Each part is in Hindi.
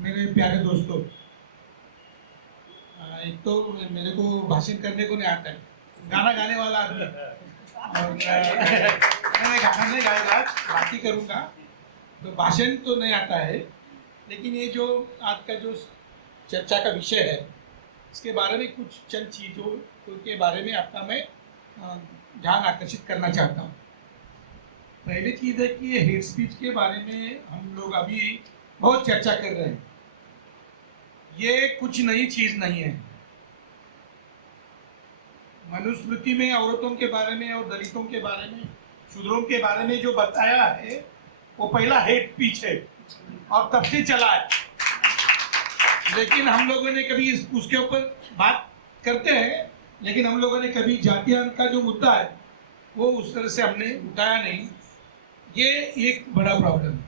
मेरे प्यारे दोस्तों, एक तो मेरे को भाषण करने को नहीं आता है, गाना गाने वाला आदमी और मैंने गाना नहीं गाएगा, आज बात ही करूँगा। तो भाषण तो नहीं आता है, लेकिन ये जो आज का जो चर्चा का विषय है, इसके बारे में कुछ चंद चीज़ों के बारे में आपका मैं ध्यान आकर्षित करना चाहता हूँ। पहली चीज़ है कि ये हेट स्पीच के बारे में हम लोग अभी बहुत चर्चा कर रहे हैं। ये कुछ नई चीज़ नहीं है। मनुस्मृति में औरतों के बारे में और दलितों के बारे में, शूद्रों के बारे में जो बताया है, वो पहला हेट स्पीच है और तब से चला है। लेकिन हम लोगों ने कभी उसके ऊपर बात करते हैं, लेकिन हम लोगों ने कभी जातियां का जो मुद्दा है वो उस तरह से हमने उठाया नहीं। ये एक बड़ा प्रॉब्लम है।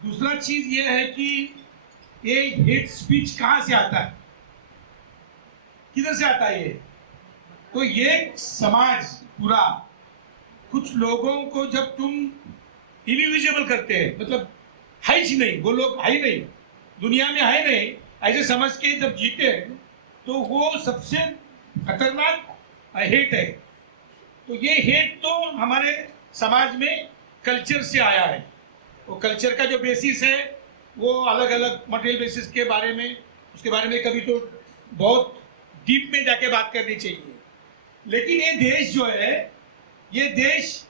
दूसरा चीज़ ये है कि ये हेट स्पीच कहाँ से आता है, किधर से आता है ये? तो ये समाज पूरा, कुछ लोगों को जब तुम इनविजिबल करते हैं, मतलब है ही नहीं, वो लोग है ही नहीं, दुनिया में है नहीं, ऐसे समझ के जब जीते हैं, तो वो सबसे खतरनाक हेट है। तो ये हेट तो हमारे समाज में कल्चर से आया है। वो कल्चर का जो बेसिस है वो अलग अलग मटेरियल बेसिस के बारे में, उसके बारे में कभी तो बहुत डीप में जाके बात करनी चाहिए। लेकिन ये देश जो है, ये देश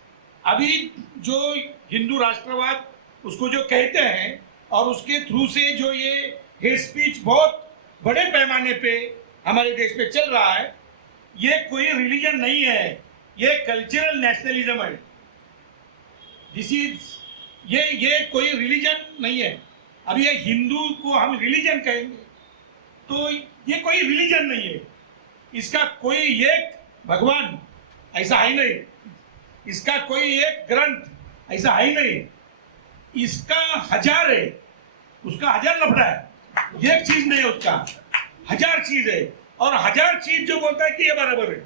अभी जो हिंदू राष्ट्रवाद उसको जो कहते हैं और उसके थ्रू से जो ये हेट स्पीच बहुत बड़े पैमाने पे हमारे देश में चल रहा है, ये कोई रिलीजन नहीं है, ये कल्चरल नेशनलिज्म है। दिस इज ये कोई रिलीजन नहीं है। अब ये हिंदू को हम रिलीजन कहेंगे तो ये कोई रिलीजन नहीं है। इसका कोई एक भगवान ऐसा है नहीं, इसका कोई एक ग्रंथ ऐसा है नहीं, इसका हजार है, उसका हजार लफड़ा है, एक चीज नहीं है, उसका हजार चीज है। और हजार चीज जो बोलता है कि ये बराबर है,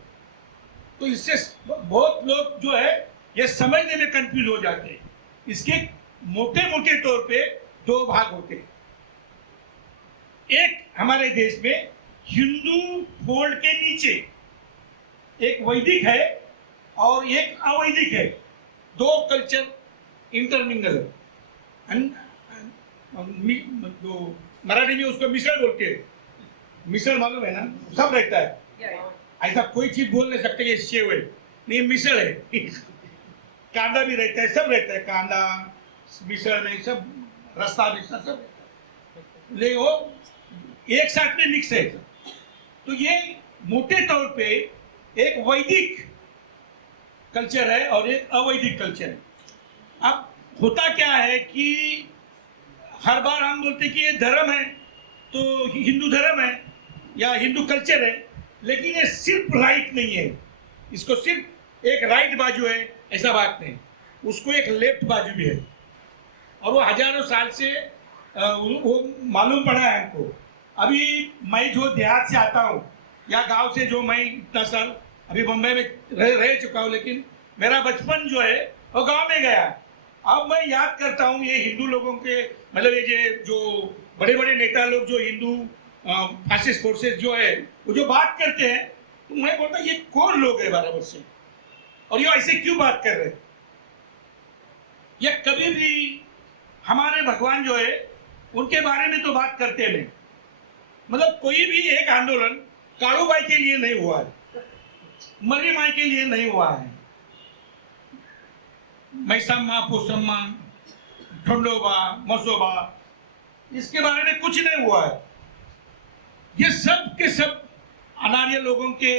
तो इससे बहुत लोग जो है ये समझने में कंफ्यूज हो जाते हैं। इसके मोटे मोटे तौर पे दो भाग होते हैं। एक हमारे देश में हिंदू फोल्ड के नीचे एक वैदिक है और एक अवैदिक है, दो कल्चर इंटरमिंगल है। तो मराठी में उसको मिसळ बोलते हैं, मिसळ मालूम है ना, सब रहता है, ऐसा कोई चीज बोल नहीं सकते ये शेव है, नहीं मिसळ है। कांदा भी रहता है, सब रहता है, कांदा मिसळ में सब, रस्ता भी सब रहता है, ले वो एक साथ में मिक्स है। तो ये मोटे तौर पे एक वैदिक कल्चर है और एक अवैदिक कल्चर है। अब होता क्या है कि हर बार हम बोलते कि ये धर्म है तो हिंदू धर्म है या हिंदू कल्चर है, लेकिन ये सिर्फ राइट नहीं है, इसको सिर्फ एक राइट बाजू है ऐसा बात नहीं, उसको एक लेफ्ट बाजू भी है। और वो हजारों साल से वो मालूम पड़ा है हमको। अभी मैं जो देहात से आता हूँ या गांव से, जो मैं इतना साल अभी मुंबई में रह चुका हूँ, लेकिन मेरा बचपन जो है वो गांव में गया। अब मैं याद करता हूँ ये हिंदू लोगों के, मतलब ये जो बड़े बड़े नेता लोग जो हिंदू फासिस्ट फोर्सेस जो है वो जो बात करते हैं, तो मैं बोलता ये कौन लोग है बराबर से, और ये ऐसे क्यों बात कर रहे हैं? ये कभी भी हमारे भगवान जो है उनके बारे में तो बात करते नहीं। मतलब कोई भी एक आंदोलन कालूबाई के लिए नहीं हुआ है, मरी माई के लिए नहीं हुआ है, मैसम्मा पोसम्मा ठंडोबा मसोबा, इसके बारे में कुछ नहीं हुआ है। ये सब के सब अनार्य लोगों के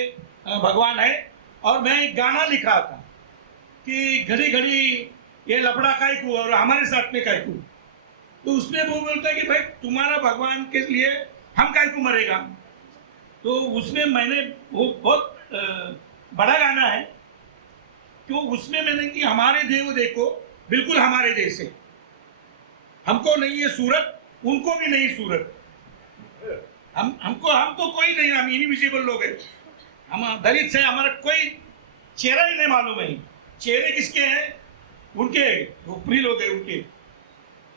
भगवान है। और मैं एक गाना लिखा था कि घड़ी घड़ी ये लफड़ा काय को और हमारे साथ में काय को, तो उसमें वो बोलता है कि भाई तुम्हारा भगवान के लिए हम काय को मरेगा। तो उसमें मैंने, वो बहुत बड़ा गाना है, क्यों उसमें मैंने कि हमारे देव देखो बिल्कुल हमारे जैसे, हमको नहीं है सूरत, उनको भी नहीं सूरत, हम तो कोई नहीं, हम इनविजिबल लोग हैं, हम दलित से, हमारा कोई चेहरा ही नहीं मालूम है। चेहरे किसके हैं? उनके ऊपरी लोग हैं उनके।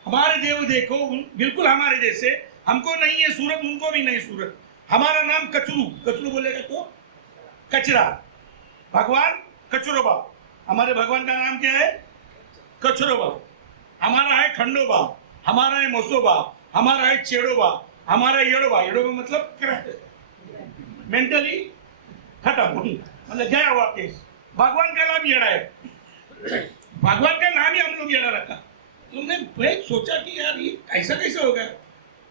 हमारे देव देखो बिल्कुल हमारे जैसे, हमको नहीं है सूरत, उनको भी नहीं सूरत। हमारा नाम कचरू, कचरू बोलेगा तो कचरा, भगवान कचरोबा। हमारे भगवान का नाम क्या है? कचरोबा। हमारा है खंडोबा, हमारा है मोसोबा, हमारा है चेड़ोबा, हमारा है येड़ोबा। येड़ोबा मतलब मेंटली खत्म, मतलब गया हुआ केस। भगवान का नाम येड़ा है, भगवान का नाम ही हम लोग येड़ा रखा। तो मैं सोचा कि यार ये ऐसा कैसे हो गया।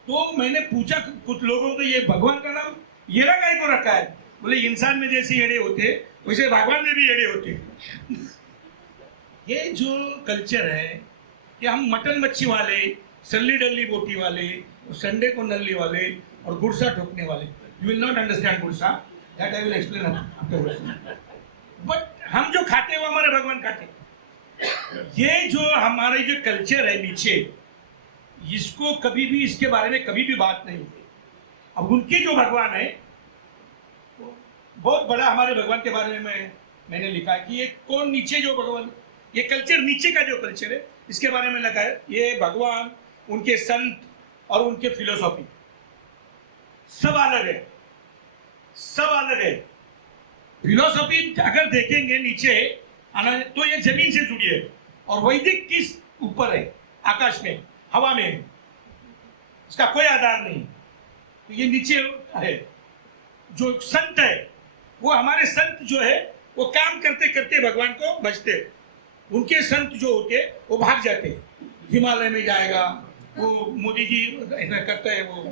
तो मैंने पूछा कुछ लोगों को, ये भगवान का नाम येड़ा काहे को रखा है? बोले इंसान में जैसे येड़े होते वैसे भगवान में भी येड़े होते। ये जो कल्चर है कि हम मटन मच्छी वाले, सल्ली डल्ली बोटी वाले, संडे को नल्ली वाले और गुड़सा ठोकने वाले, यू विल नॉट अंडरस्टैंड गुड़सा, that I will explain after. But हम जो खाते हैं वो हमारे भगवान खाते हैं। ये जो हमारे जो कल्चर है नीचे, इसको कभी भी, इसके बारे में कभी भी बात नहीं हुई। अब उनके जो भगवान है, बहुत बड़ा हमारे भगवान के बारे में मैंने लिखा है कि ये कौन, नीचे जो भगवान, ये कल्चर नीचे का जो कल्चर है इसके बारे में लिखा है। ये भगवान, उनके संत और उनके फिलोसॉफी सब अलग है, सब अलग है। फिलोसॉफी अगर देखेंगे नीचे तो ये जमीन से जुड़ी है, और वैदिक किस ऊपर है? आकाश में, हवा में, इसका कोई आधार नहीं। तो ये नीचे है। जो संत है, वो हमारे संत जो है वो काम करते करते भगवान को भजते। उनके संत जो होते वो भाग जाते, हिमालय में जाएगा, वो मोदी जी ऐसा करता है, वो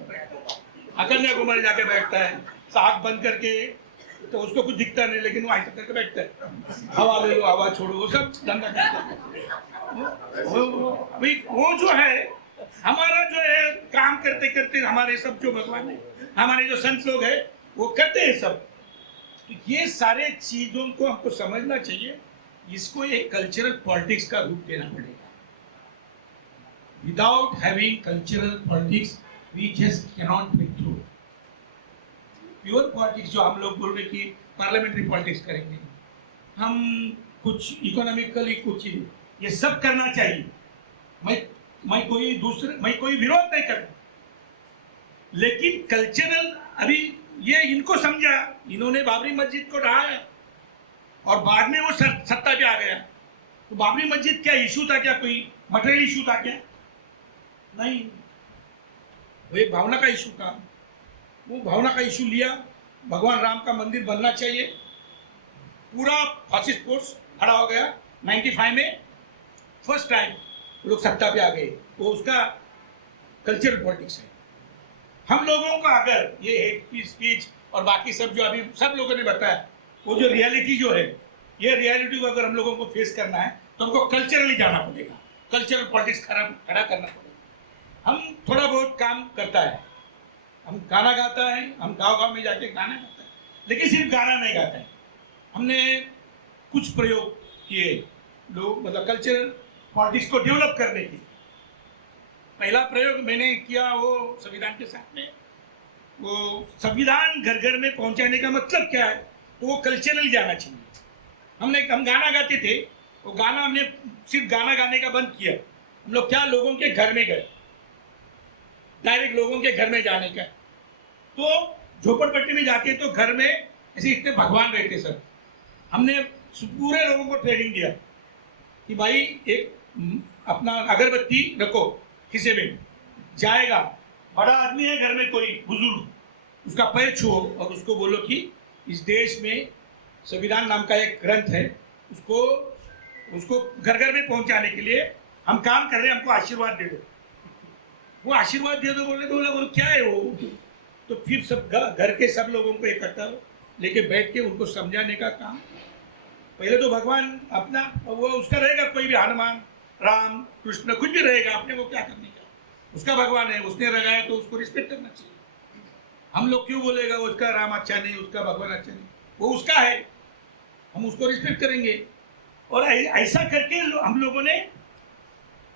कन्याकुमारी जाके बैठता है, आँख बंद करके, तो उसको कुछ दिखता नहीं, लेकिन वो ऐसा करके बैठता है, हवा ले लो, हवा छोड़ो, वो सब धंधा करता है। वो जो है, हमारा जो है काम करते करते, हमारे सब जो भगवान है, हमारे जो संत लोग हैं वो करते हैं सब। तो ये सारे चीजों को हमको समझना चाहिए। इसको एक कल्चरल पॉलिटिक्स का रूप देना पड़ेगा। Without having cultural politics we just cannot break through. Pure politics जो हम लोग बोल रहे कि पार्लियामेंट्री पॉलिटिक्स करेंगे, हम कुछ इकोनॉमिकली कुछ, ये सब करना चाहिए। मैं कोई विरोध नहीं करता, लेकिन कल्चरल, अभी ये इनको समझा, इन्होंने बाबरी मस्जिद को ढहाया और बाद में वो सत्ता पे आ गया। तो बाबरी मस्जिद क्या इशू था? क्या कोई मटेरियल इशू था क्या? नहीं, वो एक भावना का इशू था। वो भावना का इशू लिया, भगवान राम का मंदिर बनना चाहिए, पूरा फासिस्ट फोर्स खड़ा हो गया। 95 में फर्स्ट टाइम लोग सत्ता पे आ गए। वो उसका कल्चरल पॉलिटिक्स है। हम लोगों का अगर ये हेट स्पीच और बाकी सब जो अभी सब लोगों ने बताया, वो जो रियलिटी जो है, ये रियलिटी को अगर हम लोगों को फेस करना है तो हमको कल्चरली जाना पड़ेगा, कल्चरल पॉलिटिक्स खड़ा करना पड़ेगा। हम थोड़ा बहुत काम करता है, हम गाना गाता है, हम गांव में जाके गाना गाता है, लेकिन सिर्फ गाना नहीं गाता है। हमने कुछ प्रयोग किए लोग, मतलब कल्चरल पॉलिटिक्स को डेवलप करने की। पहला प्रयोग मैंने किया वो संविधान के साथ में, वो संविधान घर घर में पहुंचाने का मतलब क्या है, तो वो कल्चरली जाना चाहिए। हम गाना गाते थे, वो गाना हमने सिर्फ गाना गाने का बंद किया। हम लोग क्या, लोगों के घर में गए, डायरेक्ट लोगों के घर में जाने का। तो झोपड़पट्टी में जाके तो घर में ऐसे इतने भगवान रहते सर, हमने पूरे लोगों को ट्रेनिंग दिया कि भाई एक अपना अगरबत्ती रखो खिसे में, जाएगा बड़ा आदमी है घर में कोई बुजुर्ग, उसका पैर छुओ और उसको बोलो कि इस देश में संविधान नाम का एक ग्रंथ है, उसको घर घर में पहुंचाने के लिए हम काम कर रहे हैं, हमको आशीर्वाद दे दो। वो आशीर्वाद दे दो बोलो क्या है वो। तो फिर सब घर के सब लोगों को इकट्ठा लेके बैठ के उनको समझाने का काम। पहले तो भगवान अपना वो उसका रहेगा, कोई भी हनुमान राम कृष्ण कुछ भी रहेगा, अपने को क्या करने का, उसका भगवान है, उसने लगाया तो उसको रिस्पेक्ट करना चाहिए। हम लोग क्यों बोलेगा उसका राम अच्छा नहीं, उसका भगवान अच्छा नहीं, वो उसका है, हम उसको रिस्पेक्ट करेंगे। और ऐसा करके हम लोगों ने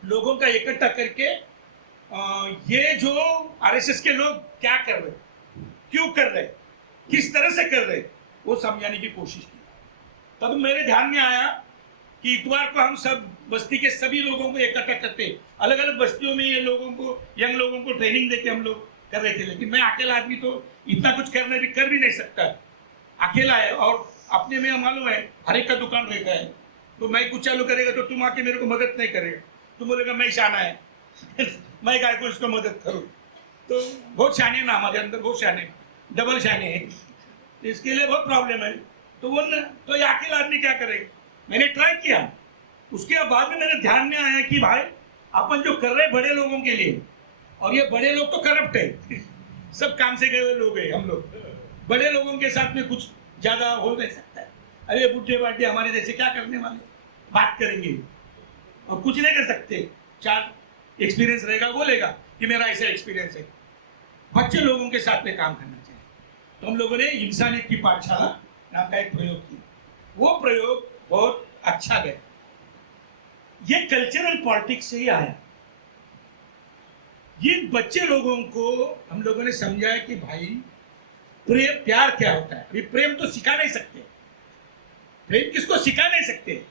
लोगों का इकट्ठा करके ये जो आरएसएस के लोग क्या कर रहे, क्यों कर रहे, किस तरह से कर रहे, वो समझाने की कोशिश की। तब मेरे ध्यान में आया कि इतवार को हम सब बस्ती के सभी लोगों को इकट्ठा करते, अलग अलग बस्तियों में ये लोगों को, यंग लोगों को ट्रेनिंग देके हम लोग कर रहे थे, लेकिन मैं अकेला आदमी तो इतना कुछ कर भी नहीं सकता, अकेला है। और अपने में मालूम है हर एक का दुकान रहता है, तो मैं कुछ चालू करेगा तो तुम आके मेरे को मदद नहीं करेगा, तुम बोलेगा मैं शाना है मैं काय को इसको मदद करूँ। तो बहुत शाने ना हमारे अंदर, बहुत शाने, डबल शाने हैं, इसके लिए बहुत प्रॉब्लम है। तो वो न, तो ये अकेला आदमी क्या करेगा। मैंने ट्राई किया, उसके बाद में मेरे ध्यान में आया कि भाई अपन जो कर रहे हैं बड़े लोगों के लिए, और ये बड़े लोग तो करप्ट है सब काम से गए हुए लोग हैं हम लोग, बड़े लोगों के साथ में कुछ ज्यादा हो नहीं सकता है। अरे बुढ़े बाटे हमारे जैसे क्या करने वाले, बात करेंगे और कुछ नहीं कर सकते, 4 एक्सपीरियंस रहेगा, बोलेगा कि मेरा ऐसा एक्सपीरियंस है। बच्चे लोगों के साथ में काम करना चाहिए। तो हम लोगों ने इंसानियत की पाठशाला नाम का एक प्रयोग किया, वो प्रयोग बहुत अच्छा गया। ये कल्चरल पॉलिटिक्स से ही आया। ये बच्चे लोगों को हम लोगों ने समझाया कि भाई प्रेम, प्यार क्या होता है। अभी प्रेम तो सिखा नहीं सकते, प्रेम किसको सिखा नहीं सकते,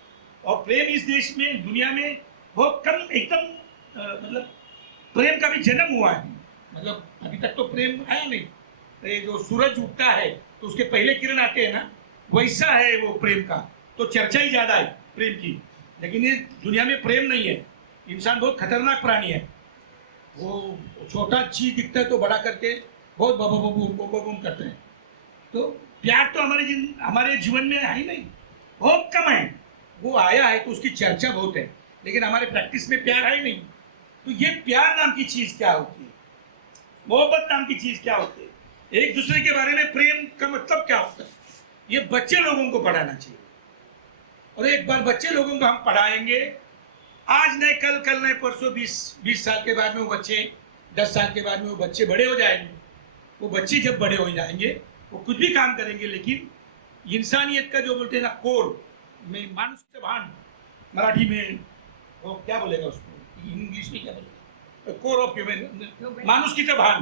और प्रेम इस देश में, दुनिया में बहुत कम, एकदम मतलब प्रेम का भी जन्म हुआ है, मतलब अभी तक तो प्रेम आया नहीं। ये जो सूरज उगता है तो उसके पहले किरण आते हैं ना, वैसा है वो प्रेम का, तो चर्चा ही ज्यादा है प्रेम की। लेकिन ये दुनिया में प्रेम नहीं है। इंसान बहुत खतरनाक प्राणी है, वो छोटा चीज दिखता है तो बड़ा करके बहुत बबूम करते हैं। तो प्यार तो हमारे जीवन में है ही नहीं, बहुत कम है। वो आया है तो उसकी चर्चा बहुत है, लेकिन हमारे प्रैक्टिस में प्यार है ही नहीं। तो ये प्यार नाम की चीज क्या होती है, मोहब्बत नाम की चीज क्या होती है, एक दूसरे के बारे में प्रेम का मतलब क्या होता है, ये बच्चे लोगों को पढ़ाना चाहिए। और एक बार बच्चे लोगों को हम पढ़ाएंगे, आज नहीं कल, कल नहीं परसों, 20 साल के बाद में वो बच्चे, 10 साल के बाद में वो बच्चे बड़े हो जाएंगे। वो बच्चे जब बड़े हो जाएंगे वो कुछ भी काम करेंगे, लेकिन इंसानियत का जो बोलते हैं ना कोर में, मानुषिक भान, मराठी में वो क्या बोलेगा उसको, इंग्लिश में क्या बोलेगा, कोर ऑफ ह्यूमन, मानुषिक भान,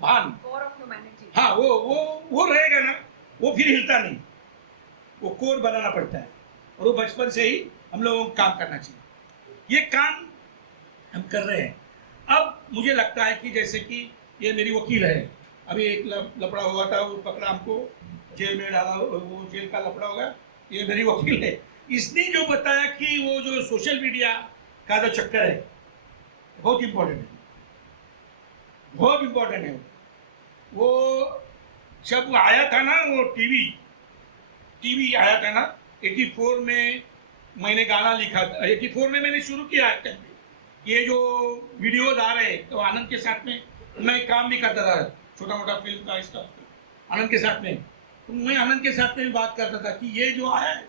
भान, कोर ऑफ ह्यूमैनिटी। हाँ, वो रहेगा ना, वो फिर हिलता नहीं, वो कोर बनाना पड़ता है। और वो बचपन से ही हम लोगों को काम करना चाहिए। ये काम हम कर रहे हैं। अब मुझे लगता है कि जैसे कि ये मेरी वकील है, अभी एक लफड़ा हुआ था, वो पकड़ा, हमको जेल में डाला, वो जेल का लफड़ा होगा, ये मेरी वकील है। इसने जो बताया कि वो जो सोशल मीडिया का जो चक्कर है बहुत इम्पोर्टेंट है, बहुत इम्पोर्टेंट है। वो जब आया था ना, वो टीवी आया था ना 84 में, मैंने गाना लिखा था 84 में, मैंने शुरू किया है। ये जो वीडियोज आ रहे हैं तो आनंद के साथ में मैं काम भी करता था, छोटा मोटा फिल्म का इसका आनंद के साथ में। तो मैं आनंद के साथ में भी बात करता था कि ये जो आया है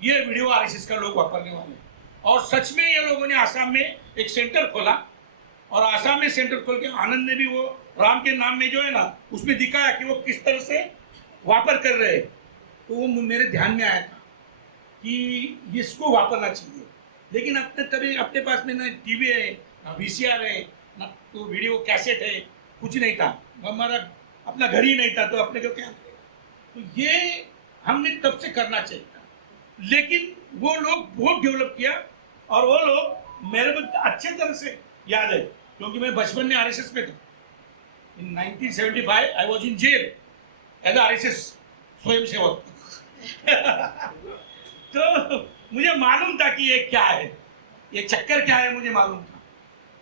ये वीडियो आरएसएस का लोग वापरने वाले। और सच में ये लोगों ने आसाम में एक सेंटर खोला, और आसाम में सेंटर खोल के आनंद ने भी वो राम के नाम में जो है ना, उसमें दिखाया कि वो किस तरह से वापर कर रहे हैं। तो वो मेरे ध्यान में आया था कि इसको वापरना चाहिए। लेकिन अपने पास में ना टीवी है, ना वीसीआर है, ना तो वीडियो कैसेट है, कुछ नहीं था, हमारा अपना घर ही नहीं था, तो अपने को क्या करें। तो ये हमने तब से करना चाहिए था, लेकिन वो लोग बहुत डेवलप किया। और वो लोग मेरे को अच्छे तरह से याद है, क्योंकि मैं बचपन में आरएसएस में था। In 1975 I was in jail as RSS swayamsevak तो मुझे मालूम था कि ये क्या है, ये चक्कर क्या है, मुझे मालूम था।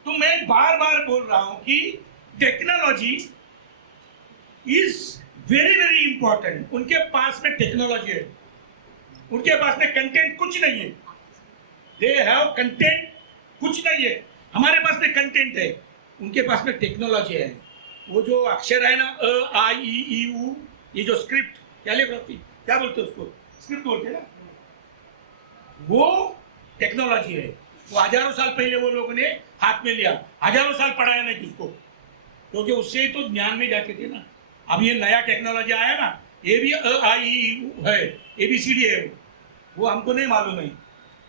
तो मैं बार बार बोल रहा हूं कि technology is very very important. उनके पास में टेक्नोलॉजी है, उनके पास में कंटेंट कुछ नहीं है, दे हैव कंटेंट कुछ नहीं है। हमारे पास में कंटेंट है, उनके पास में टेक्नोलॉजी है। वो जो अक्षर है ना, अ आ ई उ, ये जो स्क्रिप्ट, कैलिग्राफी क्या बोलते हैं उसको, स्क्रिप्ट बोलते हैं ना, वो टेक्नोलॉजी है। वो हजारों साल पहले वो लोगों ने हाथ में लिया, हजारों साल पढ़ाया नहीं किसको, क्योंकि उससे ही तो ज्ञान में जाते थे ना। अब ये नया टेक्नोलॉजी आया ना, ये भी अ आ ई उ है, ABCD है, वो हमको नहीं मालूम है।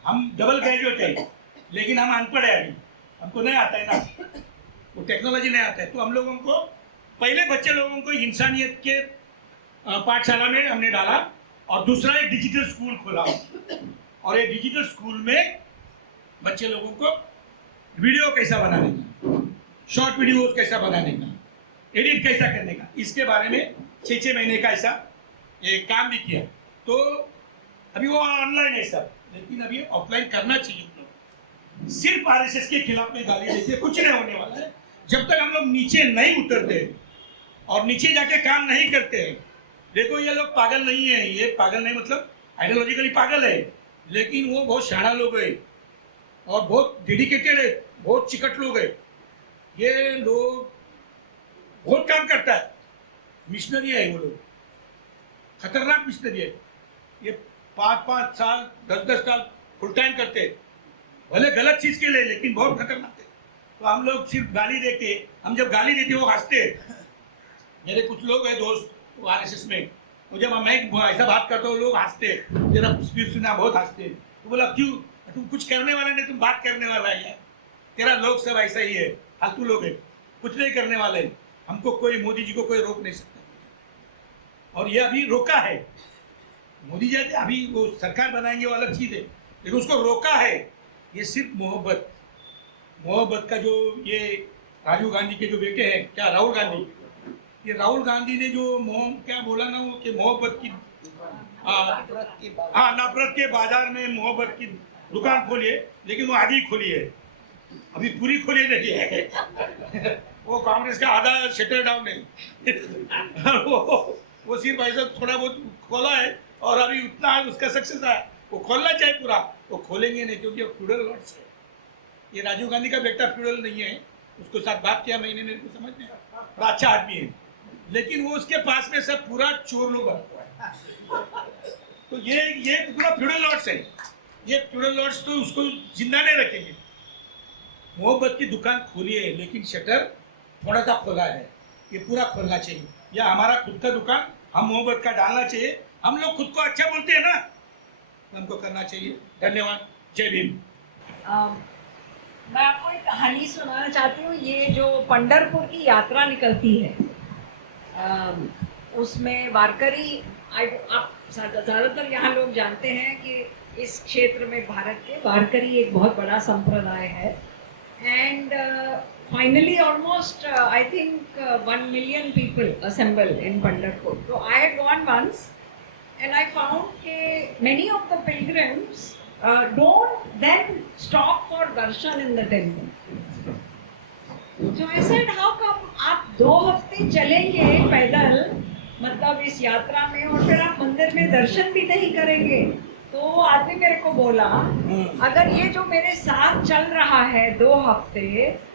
हम डबल ग्रेजुएट है, लेकिन हम अनपढ़ है, अभी हमको नहीं आता है ना, वो टेक्नोलॉजी नहीं आता है। तो हम लोगों को पहले बच्चे लोगों को इंसानियत के पाठशाला में हमने डाला, और दूसरा एक डिजिटल स्कूल खोला। और ये डिजिटल स्कूल में बच्चे लोगों को वीडियो कैसा बनाने का, शॉर्ट वीडियोस कैसा बनाने का, एडिट कैसा करने का, इसके बारे में 6 महीने का ऐसा ये काम भी किया। तो अभी वो ऑनलाइन है सब, लेकिन अभी ऑफलाइन करना चाहिए। तो सिर्फ आरएसएस के खिलाफ में गाली देते कुछ नहीं होने वाला है जब तक हम लोग नीचे नहीं उतरते और नीचे जाके काम नहीं करते हैं। देखो ये लोग पागल नहीं है, ये पागल नहीं मतलब आइडियोलॉजिकली पागल है, लेकिन वो बहुत शाना लोग है और बहुत डेडिकेटेड है, बहुत चिकट लोग है। ये लोग बहुत काम करता है, मिशनरी है वो लोग, खतरनाक मिशनरी है। ये 5-5 साल 10-10 साल फुल टाइम करते हैं, भले गलत चीज के लिए, लेकिन बहुत खतरनाक है। तो हम लोग सिर्फ गाली देके, हम जब गाली देते वो हंसते। मेरे कुछ लोग हैं दोस्त आरएसएस में, तो जब मैं ऐसा बात करता हूँ लोग हंसते, जरा स्पीच सुना बहुत हंसते। तो बोला क्यों, तुम कुछ करने वाला नहीं, तुम बात करने वाला है, तेरा लोग सब ऐसा ही है, फालतू लोग है, कुछ नहीं करने वाले। हमको कोई, मोदी जी को कोई रोक नहीं सकता। और ये अभी रोका है मोदी जी, अभी वो सरकार बनाएंगे वो अलग चीज है, लेकिन उसको रोका है। ये सिर्फ मोहब्बत का जो ये राजीव गांधी के जो बेटे हैं, क्या राहुल गांधी, ये राहुल गांधी ने जो क्या बोला ना वो कि मोहब्बत की नफरत के बाजार में मोहब्बत की दुकान खोली है, लेकिन वो आधी खोली है, अभी पूरी खोली नहीं है। वो कांग्रेस का आधा शटर डाउन है। वो सिर्फ ऐसा थोड़ा बहुत खोला है और अभी उतना उसका सक्सेस है। वो खोलना चाहिए पूरा, वो खोलेंगे नहीं क्योंकि वो फ्यूडल लॉर्ड्स है। ये राजीव गांधी का बेटा फ्यूडल नहीं है, उसको साथ बात किया मैंने, मेरे को समझ में आया, और अच्छा आदमी है, लेकिन वो उसके पास में सब पूरा चोर लोग है। तो ये पूरा फ्यूडल लॉर्ड्स है। ये फ्यूडल लॉर्ड्स तो उसको जिंदा नहीं रखेंगे। मोहब्बत की दुकान खोली है, लेकिन शटर थोड़ा सा खोला है, ये पूरा खोलना चाहिए। या हमारा खुद का दुकान हम मोहब्बत का डालना चाहिए। हम लोग खुद को अच्छा बोलते हैं ना, हमको करना चाहिए। धन्यवाद, जय भीम। मैं आपको एक कहानी सुनाना चाहती हूँ। ये जो पंढरपुर की यात्रा निकलती है, उसमें वारकरी, आप ज़्यादातर यहाँ लोग जानते हैं कि इस क्षेत्र में भारत के वारकरी एक बहुत बड़ा संप्रदाय है। And finally almost I think 1 million people assemble in Pandharpur. So I had gone once and I found that many of the pilgrims don't then stop for darshan in the temple. So I said, how come आप 2 हफ्ते चलेंगे पैदल, मतलब इस यात्रा में, और फिर आप मंदिर में दर्शन भी नहीं करेंगे? तो वो आदमी मेरे को बोला, अगर ये जो मेरे साथ चल रहा है 2 हफ्ते,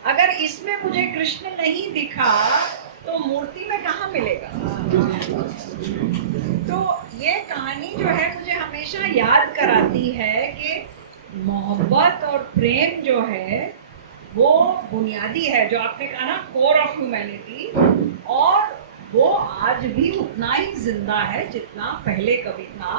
अगर इसमें मुझे कृष्ण नहीं दिखा तो मूर्ति में कहाँ मिलेगा? तो ये कहानी जो है मुझे हमेशा याद कराती है कि मोहब्बत और प्रेम जो है वो बुनियादी है, जो आपने कहा ना, कोर ऑफ ह्यूमैनिटी, और वो आज भी उतना ही जिंदा है जितना पहले कभी था।